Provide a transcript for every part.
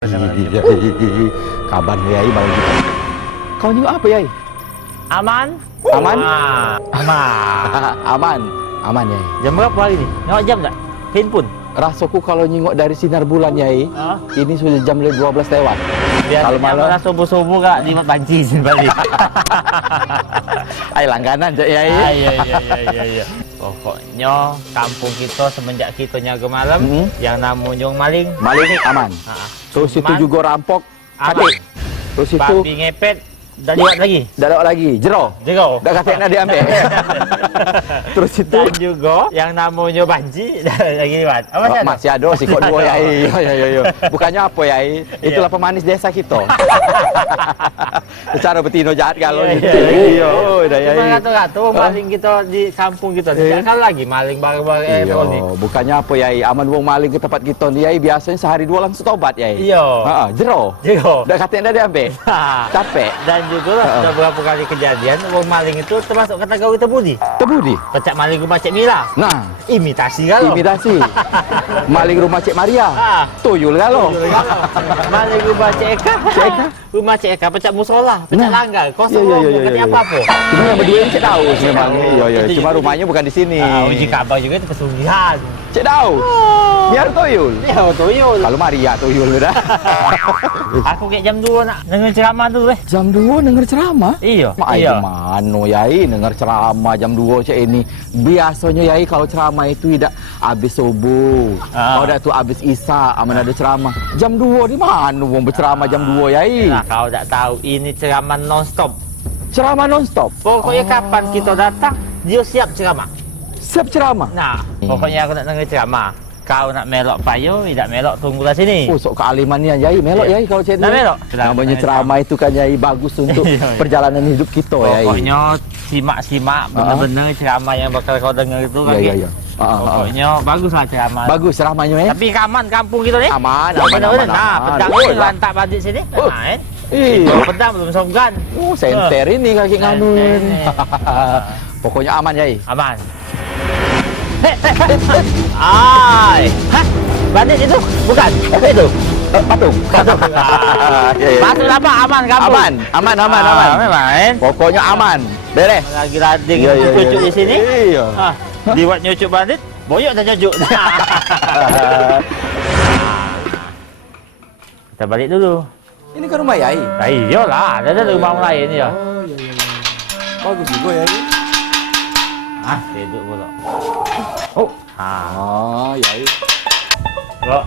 Kabar Yai baru kita. Kau ni apa Yai? Aman? Aman? Aman. Aman Yai. Jam berapa hari ni? Tengok jam tak? Handphone? Rasaku kalau nyengok dari sinar bulan Yai, ini sudah jam 12 lewat. Kalau malam subuh-subuh kak dimat banci sini balik. Ay langganan je Yai. Iya. Pokoknya kampung kita semenjak kita nyaga malam yang namanya maling. Maling ni aman. Terus itu juga rampok. Aman. Terus itu babi ngepet dah lewat lagi. dah lewat lagi. Jero. Dah kata nak diambil. Terus itu dan juga yang namanya banci dah lagi lewat. Apa oh, masih ada si kok dua Yai. Yo. Bukannya apa Yai? Itulah pemanis desa kita. Secara betino jahat kalau gitu. Iya, dah Yai. Cuma kata-kata maling kita di kampung kita tidak lagi maling barang-barang ni. Bukannya apa Yai? Aman wong maling ke tempat kita ni Yai biasanya sehari dua langsung tobat Yai. Iya. Heeh, jero. Dah kata nak diambil. Capek. Dan juga lah sudah berapa kali kejadian wong maling itu termasuk kategori terbudi. Terbudi. Pecak maling rumah Cik Mila. Nah, imitasi kalau. Imitasi. Maling rumah Cik Maria. Tuyul kalau. Maling rumah Cik Eka. Rumah Cik Eka pecak musola, pecak langgar. Kosong katanya apa-apa. Cuma yang berdua ini Cik tahu memang. Iya. Cuma rumahnya bukan di sini. Uji kabar juga itu pesugihan. Cik tahu. Biar tuyul. Ya, tuyul. Kalau Maria tuyul dah. Aku kayak jam 2 nak dengar ceramah tu Jam 2 dengar ceramah? Iya. Mano Yai dengar ceramah jam 2 cak ini. Biasanya Yai kalau ceramah itu tidak habis subuh. Kalau dah tu habis Isya aman ada ceramah. Jam 2 di mana wong berceramah jam 2 Yai? Nah, kau tak tahu ini ceramah non-stop. Ceramah non-stop. Pokoknya kapan kita datang, dia siap ceramah. Siap ceramah. Nah, pokoknya aku nak dengar ceramah. Kau nak melok payo, tidak melok tunggulah sini. Oh, sok kealimannya Yai, melok Yai kalau cak ni. Nak melok. Namanya ceramah itu kan Yai bagus untuk perjalanan hidup kita Yai. Pokoknya simak benar-benar ceramah yang bakal kau dengar itu kan. Iya. Pokoknya baguslah ceramah. Bagus ceramahnya ya. Tapi aman kampung kita ni? Aman. Nah, pedang ni lantak balik sini. Main. Iya. Pedang belum songgan. Oh, senter ini kaki nganun. Pokoknya aman Yai. Aman. Hah? Bandit itu? Bukan? Apa itu? Patung. Patung apa? Aman kampung? Aman. Main. Pokoknya aman. Beres. Lagi lading cucuk di sini. Iya. Diwat nyucuk bandit, boyok dan nyucuk. Kita balik dulu. Ini kan rumah Yai. Iyalah, ada rumah orang lain ya. Oh, iya. Bagus juga Yai. Duduk pula. Yai. Kok.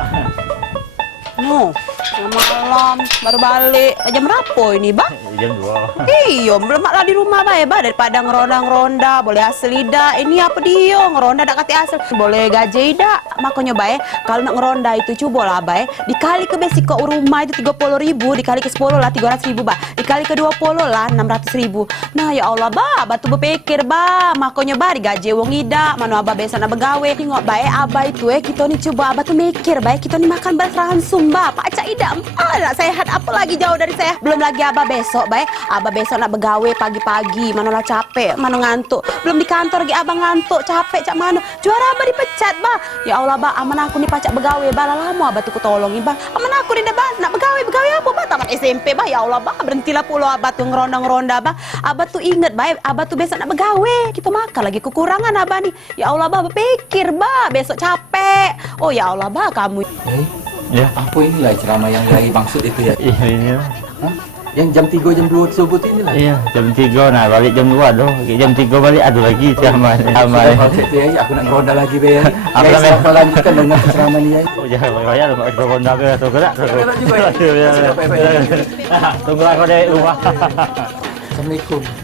Malam baru balik. Jam berapa ini, Bah? Jam 2. Iya, belum lah di rumah bah, daripada ngeronda-ngeronda, boleh hasil ida. Ini apa dia? Ngeronda dak kati hasil. Boleh gaji ida. Makanya bah, kalau nak ngeronda itu coba lah bah, dikali ke basic ke rumah itu 30.000, dikali ke 10 lah 300.000 bah. Dikali ke 20 lah 600.000. Nah, ya Allah bah, batu berpikir bah. Makanya bah digaji wong ida, mana abah biasa nak begawe. Tengok bah, abah itu kita ni coba abah tu mikir bah, kita ni makan beras ransum bah. Pak Cak Ida nak sehat apa lagi jauh dari sehat. Belum lagi abah besok baik. Abah besok nak begawe pagi-pagi. Manalah capek, mana ngantuk. Belum di kantor lagi abah ngantuk, capek cak mana. Juara abah dipecat bah. Ya Allah bah, aman aku ni pacak begawe bah. Lama abah tu ku tolongi bah. Aman aku ni dah bah nak begawe apa bah. Tamat SMP bah. Ya Allah bah, berhentilah pula abah tu ngeronda-ngeronda bah. Abah tu ingat bah, abah tu besok nak begawe. Kita makan lagi kekurangan abah ni. Ya Allah bah, berpikir bah. Besok capek. Oh ya Allah bah, kamu. Ya. Apa inilah ceramah yang Yai maksud itu ya? Iya ini. Yang jam 3 jam 2 tersebut inilah. Iya, jam 3 nah balik jam 2 doh. Jam 3 balik ada lagi ceramah. Kalau itu Yai aku nak ngeronda lagi be Yai. Apa lanjutkan dengan ceramah ni Yai? Oh jangan bayar nak ronda ke atau gerak. Tunggu Tunggu aku dari rumah. Assalamualaikum.